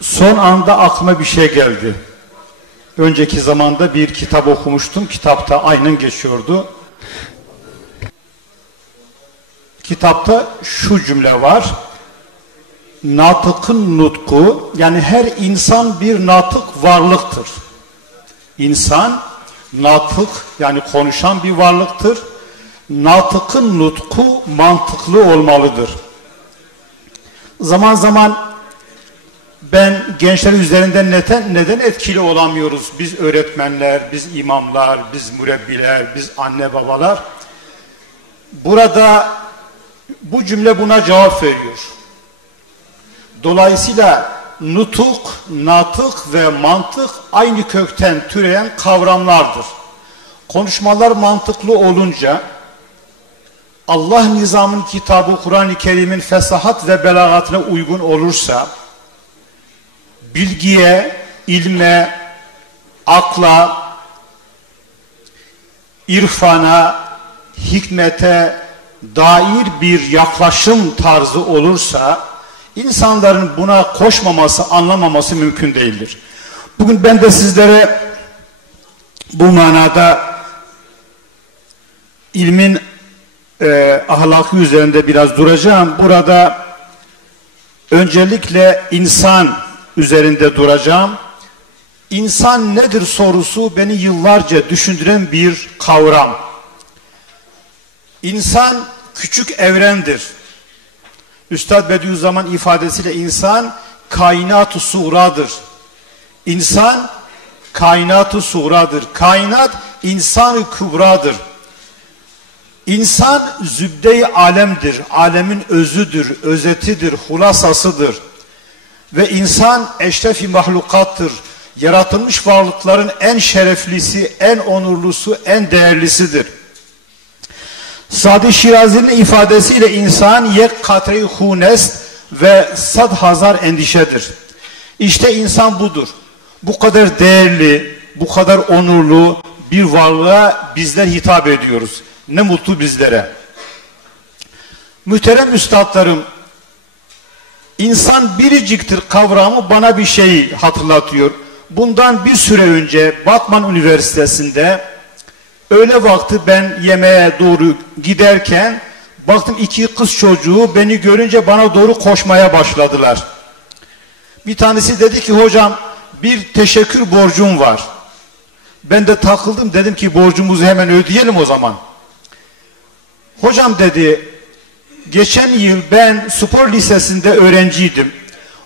Son anda aklıma bir şey geldi. Önceki zamanda bir kitap okumuştum. Kitapta aynen geçiyordu. Kitapta şu cümle var. Natıkın nutku, yani her insan bir natık varlıktır. İnsan natık, yani konuşan bir varlıktır. Natıkın nutku mantıklı olmalıdır. Zaman zaman ben gençler üzerinden neden etkili olamıyoruz? Biz öğretmenler, biz imamlar, biz mürebbiler, biz anne babalar. Burada bu cümle buna cevap veriyor. Dolayısıyla nutuk, natık ve mantık aynı kökten türeyen kavramlardır. Konuşmalar mantıklı olunca, Allah nizamın kitabı Kur'an-ı Kerim'in fesahat ve belagatına uygun olursa, bilgiye, ilme, akla, irfana, hikmete dair bir yaklaşım tarzı olursa, insanların buna koşmaması, anlamaması mümkün değildir. Bugün ben de sizlere bu manada ilmin ahlakı üzerinde biraz duracağım. Burada öncelikle insan üzerinde duracağım. İnsan nedir sorusu beni yıllarca düşündüren bir kavram. İnsan küçük evrendir. Üstad Bediüzzaman ifadesiyle insan kainat-ı suğradır. İnsan kainat-ı suğradır. Kainat insan-ı kübradır. İnsan zübde-i alemdir. Alemin özüdür, özetidir, hulasasıdır. Ve insan eşref-i mahlukattır. Yaratılmış varlıkların en şereflisi, en onurlusu, en değerlisidir. Sadi Şirazi'nin ifadesiyle insan yek katre-i hunest ve sad hazar endişedir. İşte insan budur. Bu kadar değerli, bu kadar onurlu bir varlığa bizler hitap ediyoruz. Ne mutlu bizlere. Muhterem üstadlarım, insan biriciktir kavramı bana bir şey hatırlatıyor. Bundan bir süre önce Batman Üniversitesi'nde öğle vakti ben yemeğe doğru giderken baktım iki kız çocuğu beni görünce bana doğru koşmaya başladılar. Bir tanesi dedi ki hocam bir teşekkür borcum var. Ben de takıldım, dedim ki borcumuzu hemen ödeyelim o zaman. Hocam dedi, geçen yıl ben spor lisesinde öğrenciydim.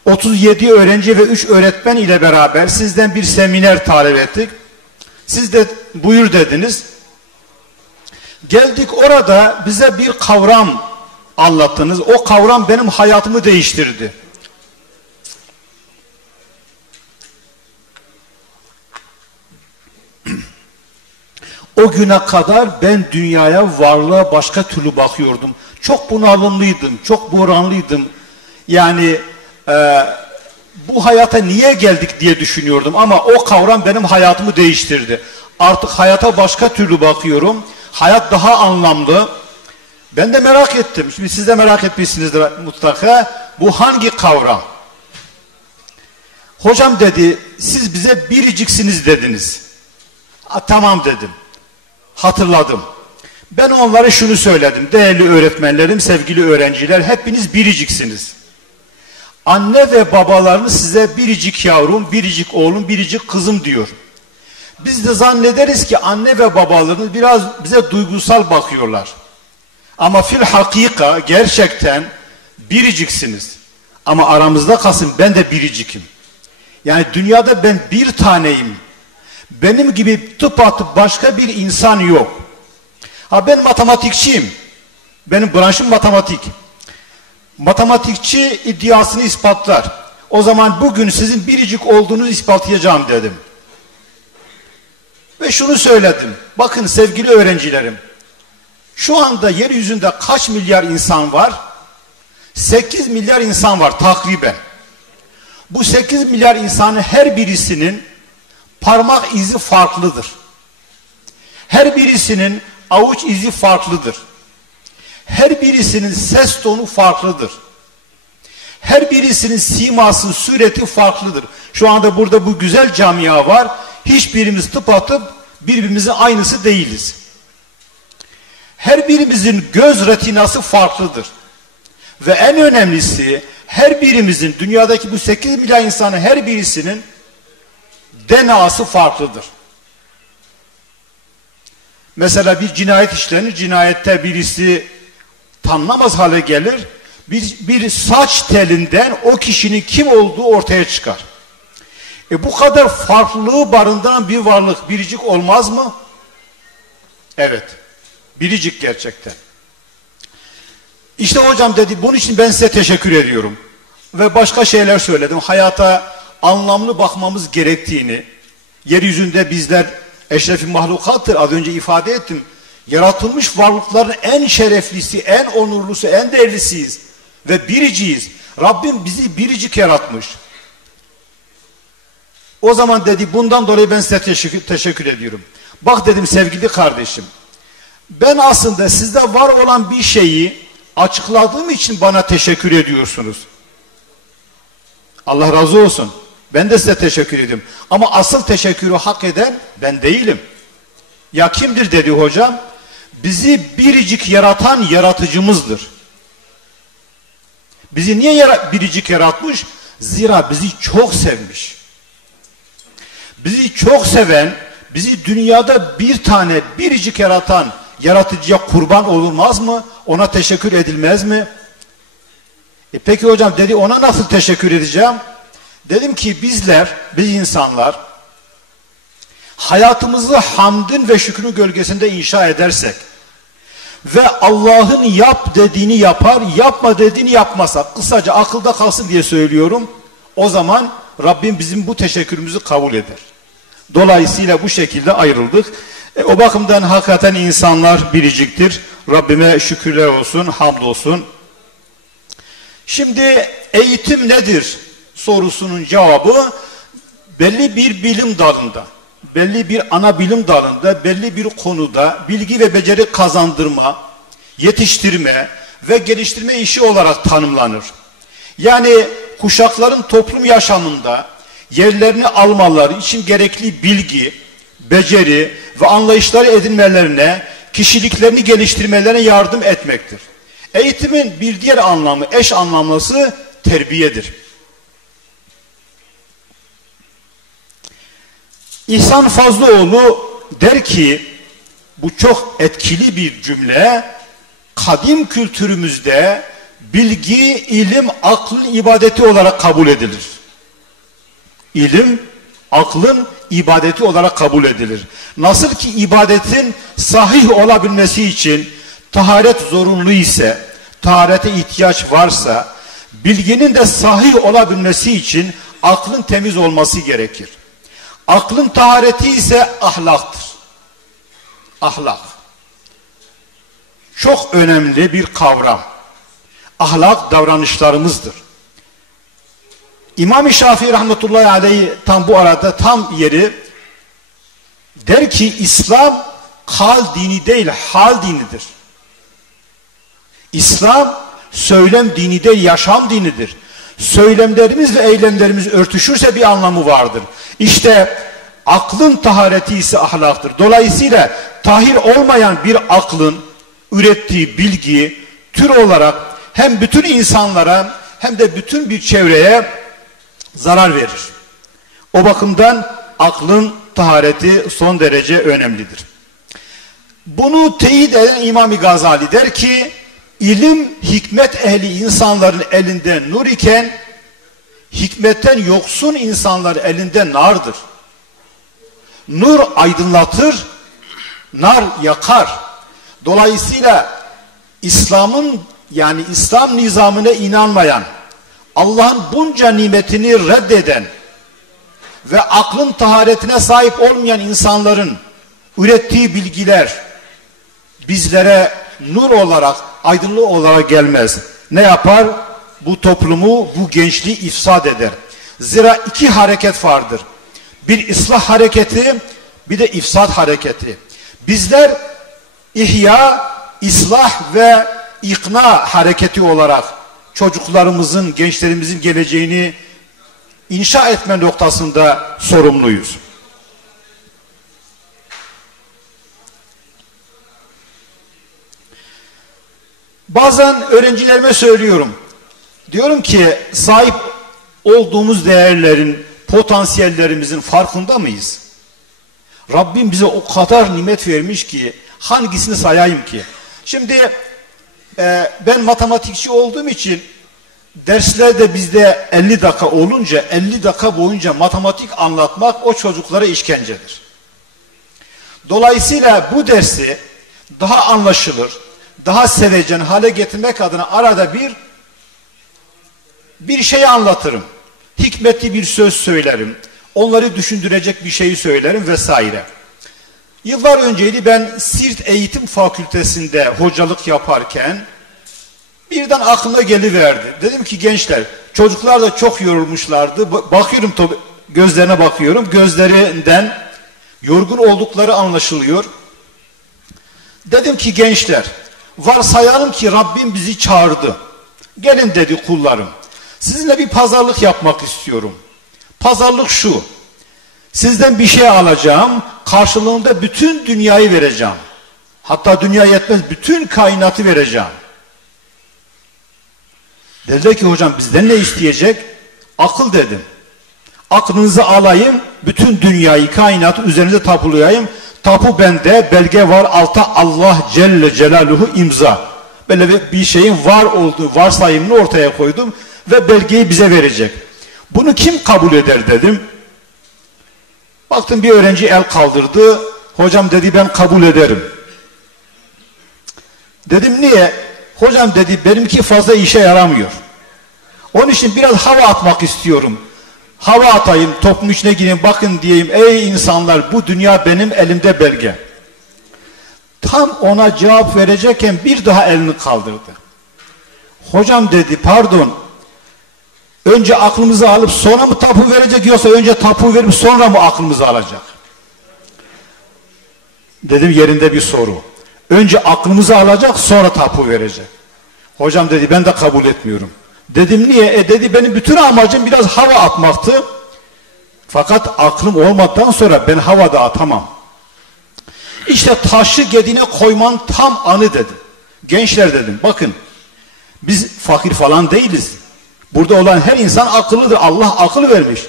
37 öğrenci ve 3 öğretmen ile beraber sizden bir seminer talep ettik. Siz de buyur dediniz. Geldik, orada bize bir kavram anlattınız. O kavram benim hayatımı değiştirdi. O güne kadar ben dünyaya, varlığa başka türlü bakıyordum. Çok bunalımlıydım, çok buhranlıydım. Yani bu hayata niye geldik diye düşünüyordum. Ama o kavram benim hayatımı değiştirdi. Artık hayata başka türlü bakıyorum. Hayat daha anlamlı. Ben de merak ettim. Şimdi siz de merak etmişsinizdir mutlaka. Bu hangi kavram? Hocam dedi, siz bize biriciksiniz dediniz. Tamam dedim. Hatırladım. Ben onlara şunu söyledim. Değerli öğretmenlerim, sevgili öğrenciler, hepiniz biriciksiniz. Anne ve babalarınız size biricik yavrum, biricik oğlum, biricik kızım diyor. Biz de zannederiz ki anne ve babalarınız biraz bize duygusal bakıyorlar. Ama fil hakika gerçekten biriciksiniz. Ama aramızda kalsın, ben de biricikim. Yani dünyada ben bir taneyim. Benim gibi tıpatıp başka bir insan yok. Ha, ben matematikçiyim. Benim branşım matematik. Matematikçi iddiasını ispatlar. O zaman bugün sizin biricik olduğunuzu ispatlayacağım dedim. Ve şunu söyledim. Bakın sevgili öğrencilerim. Şu anda yeryüzünde kaç milyar insan var? 8 milyar insan var takriben. Bu 8 milyar insanın her birisinin parmak izi farklıdır. Her birisinin avuç izi farklıdır. Her birisinin ses tonu farklıdır. Her birisinin siması, sureti farklıdır. Şu anda burada bu güzel camia var. Hiçbirimiz tıpatıp birbirimizin aynısı değiliz. Her birimizin göz retinası farklıdır. Ve en önemlisi her birimizin, dünyadaki bu 8 milyar insanın her birisinin DNA'sı farklıdır. Mesela bir cinayet işlenir, cinayette birisi tanınamaz hale gelir. Bir saç telinden o kişinin kim olduğu ortaya çıkar. Bu kadar farklılığı barındıran bir varlık biricik olmaz mı? Evet. Biricik gerçekten. İşte hocam dedi, bunun için ben size teşekkür ediyorum. Ve başka şeyler söyledim. Hayata anlamlı bakmamız gerektiğini, yeryüzünde bizler eşrefi mahlukattır, az önce ifade ettim. Yaratılmış varlıkların en şereflisi, en onurlusu, en değerlisiyiz. Ve biriciyiz. Rabbim bizi biricik yaratmış. O zaman dedi, bundan dolayı ben size teşekkür ediyorum. Bak dedim sevgili kardeşim, ben aslında sizde var olan bir şeyi açıkladığım için bana teşekkür ediyorsunuz. Allah razı olsun. Ben de size teşekkür ediyorum. Ama asıl teşekkürü hak eden ben değilim. Ya kimdir dedi hocam? Bizi biricik yaratan yaratıcımızdır. Bizi niye biricik yaratmış? Zira bizi çok sevmiş. Bizi çok seven, bizi dünyada bir tane biricik yaratan yaratıcıya kurban olunmaz mı? Ona teşekkür edilmez mi? Peki hocam dedi, ona nasıl teşekkür edeceğim? Dedim ki biz insanlar hayatımızı hamdin ve şükrün gölgesinde inşa edersek ve Allah'ın yap dediğini yapar, yapma dediğini yapmazsak, kısaca akılda kalsın diye söylüyorum, o zaman Rabbim bizim bu teşekkürümüzü kabul eder. Dolayısıyla bu şekilde ayrıldık. O bakımdan hakikaten insanlar biriciktir. Rabbime şükürler olsun, hamd olsun. Şimdi eğitim nedir sorusunun cevabı belli bir bilim dalında, belli bir ana bilim dalında, belli bir konuda bilgi ve beceri kazandırma, yetiştirme ve geliştirme işi olarak tanımlanır. Yani kuşakların toplum yaşamında yerlerini almaları için gerekli bilgi, beceri ve anlayışları edinmelerine, kişiliklerini geliştirmelerine yardım etmektir. Eğitimin bir diğer anlamı, eş anlamlısı terbiyedir. İhsan Fazlıoğlu der ki, bu çok etkili bir cümle, kadim kültürümüzde bilgi, ilim, aklın ibadeti olarak kabul edilir. İlim, aklın ibadeti olarak kabul edilir. Nasıl ki ibadetin sahih olabilmesi için taharet zorunlu ise, taharete ihtiyaç varsa, bilginin de sahih olabilmesi için aklın temiz olması gerekir. Aklın tahareti ise ahlaktır. Ahlak. Çok önemli bir kavram. Ahlak davranışlarımızdır. İmam-ı Şafii rahmetullahi aleyh tam bu arada tam yeri der ki İslam kal dini değil hal dinidir. İslam söylem dini değil yaşam dinidir. Söylemlerimiz ve eylemlerimiz örtüşürse bir anlamı vardır. İşte aklın tahareti ise ahlaktır. Dolayısıyla tahir olmayan bir aklın ürettiği bilgi tür olarak hem bütün insanlara hem de bütün bir çevreye zarar verir. O bakımdan aklın tahareti son derece önemlidir. Bunu teyit eden İmam-ı Gazali der ki, ilim hikmet ehli insanların elinde nur iken, hikmetten yoksun insanların elinde nardır. Nur aydınlatır, nar yakar. Dolayısıyla İslam'ın yani İslam nizamına inanmayan, Allah'ın bunca nimetini reddeden ve aklın taharetine sahip olmayan insanların ürettiği bilgiler bizlere nur olarak, aydınlık olarak gelmez. Ne yapar? Bu toplumu, bu gençliği ifsad eder. Zira iki hareket vardır. Bir ıslah hareketi, bir de ifsad hareketi. Bizler ihya, ıslah ve ikna hareketi olarak çocuklarımızın, gençlerimizin geleceğini inşa etme noktasında sorumluyuz. Bazen öğrencilerime söylüyorum. Diyorum ki sahip olduğumuz değerlerin, potansiyellerimizin farkında mıyız? Rabbim bize o kadar nimet vermiş ki hangisini sayayım ki? Şimdi ben matematikçi olduğum için derslerde bizde 50 dakika olunca 50 dakika boyunca matematik anlatmak o çocuklara işkencedir. Dolayısıyla bu dersi daha anlaşılır, daha sevecen hale getirmek adına arada bir şey anlatırım. Hikmetli bir söz söylerim. Onları düşündürecek bir şeyi söylerim vesaire. Yıllar önceydi, ben Siirt Eğitim Fakültesi'nde hocalık yaparken birden aklıma geliverdi. Dedim ki gençler, çocuklar da çok yorulmuşlardı. Bakıyorum gözlerine bakıyorum. Gözlerinden yorgun oldukları anlaşılıyor. Dedim ki gençler, varsayalım ki Rabbim bizi çağırdı. Gelin dedi kullarım. Sizinle bir pazarlık yapmak istiyorum. Pazarlık şu. Sizden bir şey alacağım. Karşılığında bütün dünyayı vereceğim. Hatta dünya yetmez, bütün kainatı vereceğim. Dediler ki hocam bizden ne isteyecek? Akıl dedim. Aklınızı alayım, bütün dünyayı, kainatı üzerinde tapulayayım. Tapu bende, belge var, alta Allah Celle Celaluhu imza. Böyle bir şeyin var olduğu varsayımını ortaya koydum ve belgeyi bize verecek. Bunu kim kabul eder dedim. Baktım bir öğrenci el kaldırdı. Hocam dedi ben kabul ederim. Dedim niye? Hocam dedi benimki fazla işe yaramıyor. Onun için biraz hava atmak istiyorum. Hava atayım, toplum içine gireyim, bakın diyeyim ey insanlar bu dünya benim elimde belge. Tam ona cevap verecekken bir daha elini kaldırdı. Hocam dedi pardon, önce aklımızı alıp sonra mı tapu verecek yoksa önce tapu verip sonra mı aklımızı alacak? Dedim yerinde bir soru. Önce aklımızı alacak sonra tapu verecek. Hocam dedi ben de kabul etmiyorum. Dedim niye? Dedi benim bütün amacım biraz hava atmaktı. Fakat aklım olmadan sonra ben havada atamam. İşte taşı gedine koyman tam anı dedim. Gençler dedim bakın biz fakir falan değiliz. Burada olan her insan akıllıdır. Allah akıl vermiş.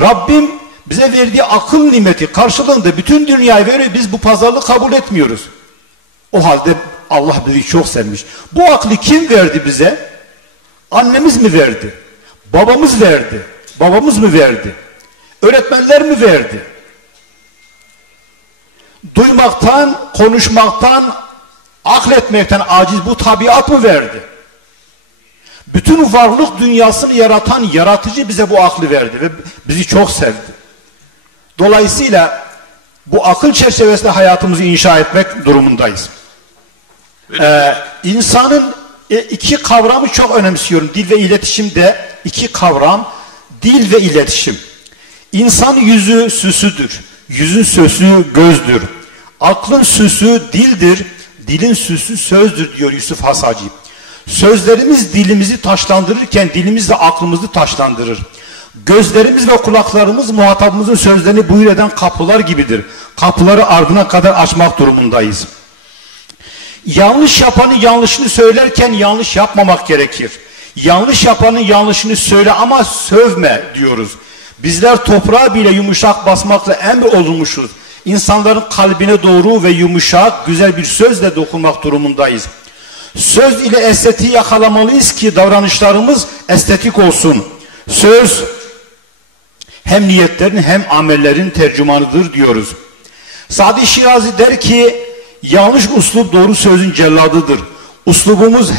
Rabbim bize verdiği akıl nimeti karşılığında bütün dünyayı veriyor. Biz bu pazarlığı kabul etmiyoruz. O halde Allah bizi çok sevmiş. Bu aklı kim verdi bize? Annemiz mi verdi? Babamız verdi. Babamız mı verdi? Öğretmenler mi verdi? Duymaktan, konuşmaktan, akletmekten aciz bu tabiat mı verdi? Bütün varlık dünyasını yaratan yaratıcı bize bu aklı verdi ve bizi çok sevdi. Dolayısıyla bu akıl çerçevesinde hayatımızı inşa etmek durumundayız. İnsanın iki kavramı çok önemsiyorum. Dil ve iletişimde iki kavram, dil ve iletişim. İnsan yüzü süsüdür. Yüzün süsü gözdür. Aklın süsü dildir. Dilin süsü sözdür diyor Yusuf Hasacı. Sözlerimiz dilimizi taşlandırırken dilimiz de aklımızı taşlandırır. Gözlerimiz ve kulaklarımız muhatabımızın sözlerini buyur eden kapılar gibidir. Kapıları ardına kadar açmak durumundayız. Yanlış yapanın yanlışını söylerken yanlış yapmamak gerekir. Yanlış yapanın yanlışını söyle ama sövme diyoruz. Bizler toprağa bile yumuşak basmakla emrolunmuşuz. İnsanların kalbine doğru ve yumuşak, güzel bir sözle dokunmak durumundayız. Söz ile estetiği yakalamalıyız ki davranışlarımız estetik olsun. Söz hem niyetlerin hem amellerin tercümanıdır diyoruz. Sadi Şirazi der ki yanlış uslup doğru sözün celladıdır. Uslubumuz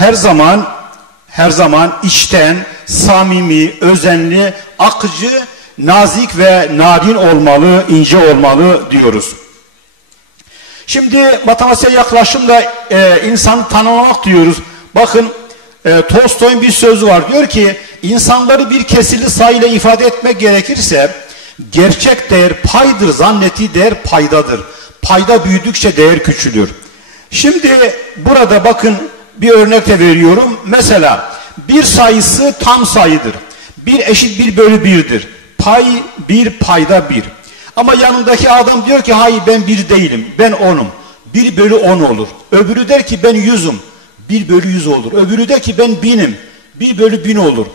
her zaman içten, samimi, özenli, akıcı, nazik ve narin olmalı, ince olmalı diyoruz. Şimdi matematiksel yaklaşımla insanı tanımlamak diyoruz. Bakın Tolstoy'un bir sözü var. Diyor ki insanları bir kesirli sayıyla ifade etmek gerekirse gerçek değer paydır, zanneti değer paydadır. Payda büyüdükçe değer küçülür. Şimdi burada bakın bir örnek de veriyorum. Mesela bir sayısı tam sayıdır. Bir eşit 1/1'dir. Pay 1 payda 1. Ama yanındaki adam diyor ki hayır ben 1 değilim, ben 10'um. 1/10 olur. Öbürü der ki ben 100'üm. 1/100 olur. Öbürü der ki ben 1000'im. 1/1000 olur.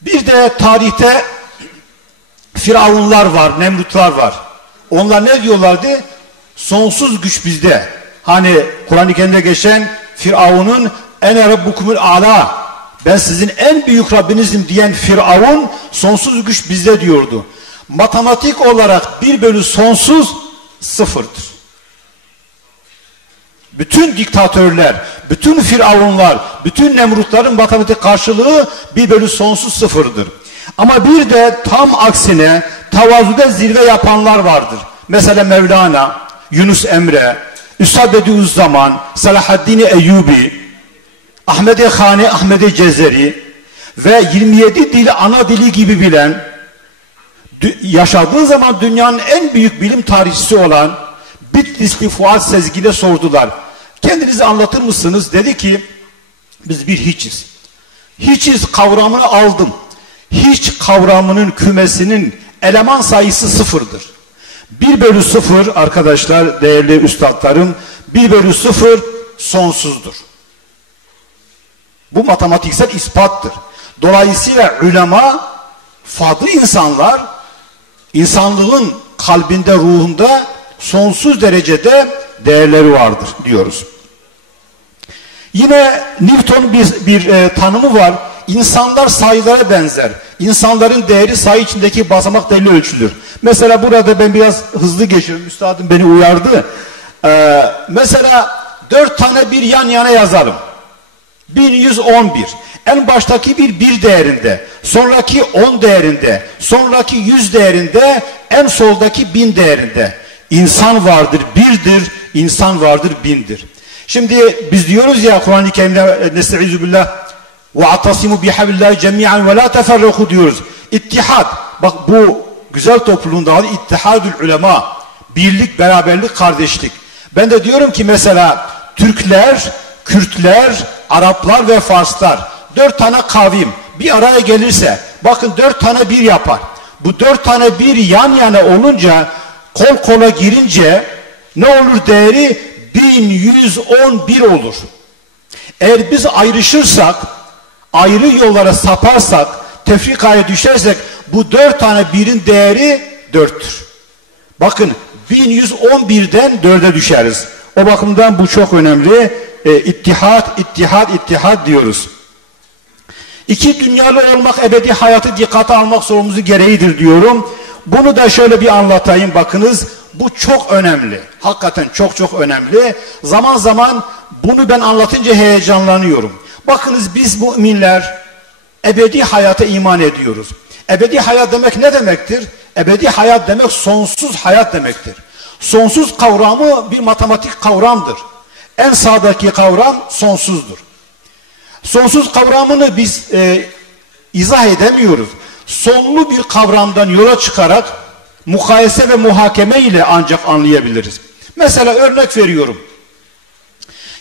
Bir de tarihte Firavunlar var, Nemrutlar var. Onlar ne diyorlardı? Sonsuz güç bizde. Hani Kur'an-ı Kerim'de geçen Firavun'un ene rabbukumul ala, ben sizin en büyük Rabbinizim diyen Firavun sonsuz güç bizde diyordu. Matematik olarak 1/sonsuz sıfırdır. Bütün diktatörler, bütün Firavunlar, bütün Nemrutların matematik karşılığı 1/sonsuz sıfırdır. Ama bir de tam aksine tavazuda zirve yapanlar vardır. Mesela Mevlana, Yunus Emre, Üstad Bediüzzaman, Selahaddin Eyyubi, Ahmed-i Khani, Ahmed-i Cezeri ve 27 dili ana dili gibi bilen, yaşadığı zaman dünyanın en büyük bilim tarihçisi olan Bitlisli Fuat Sezgin'e sordular. Kendinizi anlatır mısınız? Dedi ki biz bir hiçiz. Hiçiz kavramını aldım. Hiç kavramının kümesinin eleman sayısı sıfırdır. 1/0 arkadaşlar, değerli üstadlarım, 1/0 sonsuzdur. Bu matematiksel ispattır. Dolayısıyla ulema, fadıl insanlar, insanlığın kalbinde, ruhunda sonsuz derecede değerleri vardır diyoruz. Yine Newton'un bir tanımı var. İnsanlar sayılara benzer. İnsanların değeri sayı içindeki basamaklarıyla ölçülür. Mesela burada ben biraz hızlı geçiyorum. Üstadım beni uyardı. Mesela 4 tane bir yan yana yazarım. 1111. En baştaki bir değerinde, sonraki 10 değerinde, sonraki 100 değerinde, en soldaki 1000 değerinde. İnsan vardır birdir, insan vardır bindir. Şimdi biz diyoruz ya Kur'an-ı Kerim'de nestaizu billah ve atasimu bihabillahi cemi'an ve la teferruku diyoruz. İttihat. Bak bu güzel topluluğun adı ittihadül ulema. Birlik, beraberlik, kardeşlik. Ben de diyorum ki mesela Türkler, Kürtler, Araplar ve Farslar 4 tane kavim bir araya gelirse bakın 4 tane bir yapar. Bu 4 tane bir yan yana olunca kol kola girince ne olur değeri? 1111 olur. Eğer biz ayrışırsak, ayrı yollara saparsak, tefrikaya düşersek bu 4 tane birin değeri 4'tür. Bakın 1111'den 4'e düşeriz. O bakımdan bu çok önemli. İttihat diyoruz. İki dünyalı olmak, ebedi hayatı dikkate almak sorumluluğu gereğidir diyorum. Bunu da şöyle bir anlatayım bakınız. Bu çok önemli. Hakikaten çok önemli. Zaman zaman bunu ben anlatınca heyecanlanıyorum. Bakınız biz müminler ebedi hayata iman ediyoruz. Ebedi hayat demek ne demektir? Ebedi hayat demek sonsuz hayat demektir. Sonsuz kavramı bir matematik kavramdır. En sağdaki kavram sonsuzdur. Sonsuz kavramını biz izah edemiyoruz. Sonlu bir kavramdan yola çıkarak mukayese ve muhakeme ile ancak anlayabiliriz. Mesela örnek veriyorum.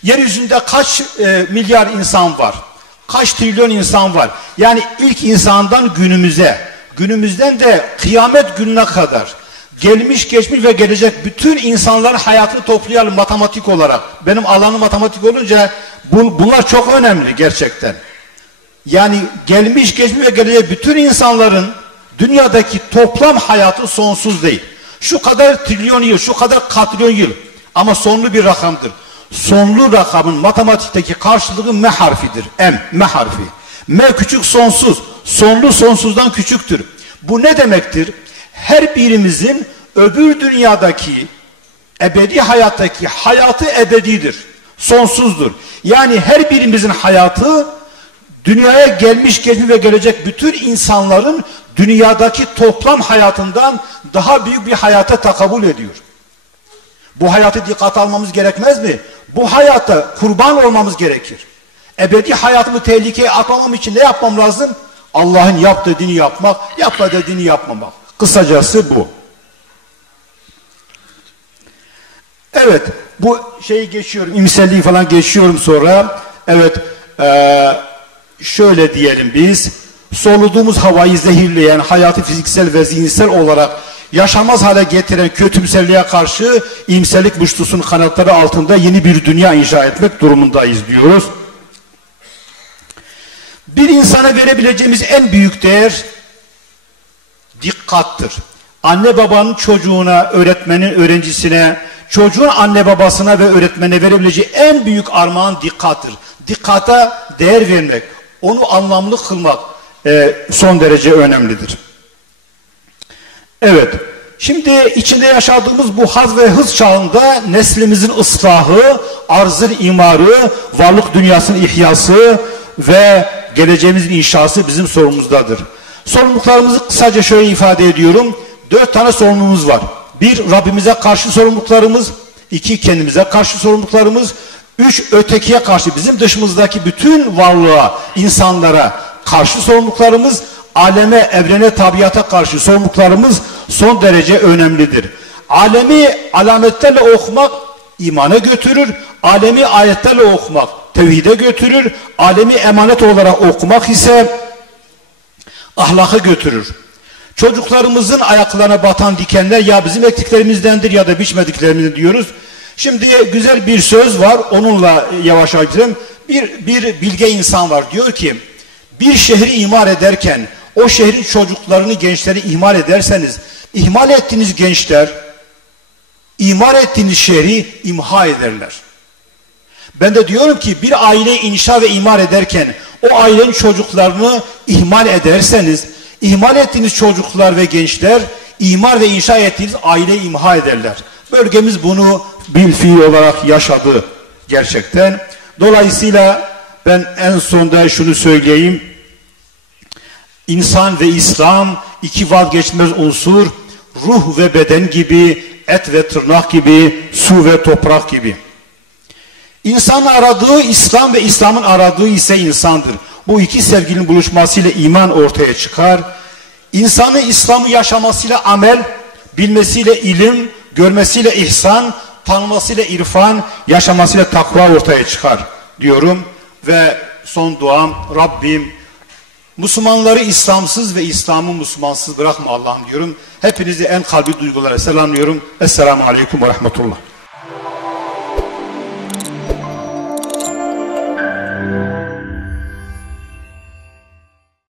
Yeryüzünde kaç milyar insan var? Kaç trilyon insan var? Yani ilk insandan günümüze, günümüzden de kıyamet gününe kadar gelmiş, geçmiş ve gelecek bütün insanların hayatını toplayalım matematik olarak. Benim alanım matematik olunca bunlar çok önemli gerçekten. Yani gelmiş, geçmiş ve gelecek bütün insanların dünyadaki toplam hayatı sonsuz değil. Şu kadar trilyon yıl, şu kadar katrilyon yıl ama sonlu bir rakamdır. Sonlu rakamın matematikteki karşılığı M harfidir. M harfi. M küçük sonsuz. Sonlu sonsuzdan küçüktür. Bu ne demektir? Her birimizin öbür dünyadaki ebedi hayattaki hayatı ebedidir. Sonsuzdur. Yani her birimizin hayatı dünyaya gelmiş, geçmiş ve gelecek bütün insanların dünyadaki toplam hayatından daha büyük bir hayata takabül ediyor. Bu hayatı dikkate almamız gerekmez mi? Bu hayata kurban olmamız gerekir. Ebedi hayatımı tehlikeye atmamam için ne yapmam lazım? Allah'ın yap dediğini yapmak, yapma dediğini yapmamak. Kısacası bu. Evet, bu şeyi geçiyorum, imselliği falan geçiyorum sonra. Evet, şöyle diyelim biz, soluduğumuz havayı zehirleyen, hayatı fiziksel ve zihinsel olarak yaşamaz hale getiren kötümserliğe karşı iyimserlik muştusunun kanatları altında yeni bir dünya inşa etmek durumundayız diyoruz. Bir insana verebileceğimiz en büyük değer dikkattır. Anne babanın çocuğuna, öğretmenin öğrencisine, çocuğun anne babasına ve öğretmene verebileceği en büyük armağan dikkattır. Dikkata değer vermek, onu anlamlı kılmak son derece önemlidir. Evet, şimdi içinde yaşadığımız bu haz ve hız çağında neslimizin ıslahı, arzın imarı, varlık dünyasının ihyası ve geleceğimizin inşası bizim sorumuzdadır. Sorumluluklarımızı kısaca şöyle ifade ediyorum. 4 tane sorumluluğumuz var. 1. Rabbimize karşı sorumluluklarımız. 2. Kendimize karşı sorumluluklarımız. 3. Ötekiye karşı, bizim dışımızdaki bütün varlığa, insanlara karşı sorumluluklarımız. Aleme, evrene, tabiata karşı sorumluluklarımız son derece önemlidir. Alemi alametlerle okumak imana götürür. Alemi ayetlerle okumak tevhide götürür. Alemi emanet olarak okumak ise ahlaka götürür. Çocuklarımızın ayaklarına batan dikenler ya bizim ektiklerimizdendir ya da biçmediklerimizden diyoruz. Şimdi güzel bir söz var, onunla yavaş yavaş gidelim. Bir bilge insan var, diyor ki bir şehri imar ederken o şehrin çocuklarını, gençleri ihmal ederseniz, ihmal ettiğiniz gençler imar ettiğiniz şehri imha ederler. Ben de diyorum ki bir aile inşa ve imar ederken o ailenin çocuklarını ihmal ederseniz, ihmal ettiğiniz çocuklar ve gençler imar ve inşa ettiğiniz aileyi imha ederler. Bölgemiz bunu bilfiil olarak yaşadı gerçekten. Dolayısıyla ben en sonda şunu söyleyeyim. İnsan ve İslam iki vazgeçmez unsur, ruh ve beden gibi, et ve tırnak gibi, su ve toprak gibi. İnsanın aradığı İslam ve İslam'ın aradığı ise insandır. Bu iki sevginin buluşmasıyla iman ortaya çıkar. İnsanın İslam'ı yaşamasıyla amel, bilmesiyle ilim, görmesiyle ihsan, tanımasıyla irfan, yaşamasıyla takva ortaya çıkar diyorum. Ve son duam, Rabbim Müslümanları İslamsız ve İslam'ı Müslümansız bırakma Allah'ım diyorum. Hepinizi en kalbi duygulara selamlıyorum. Esselamu Aleyküm ve Rahmetullah.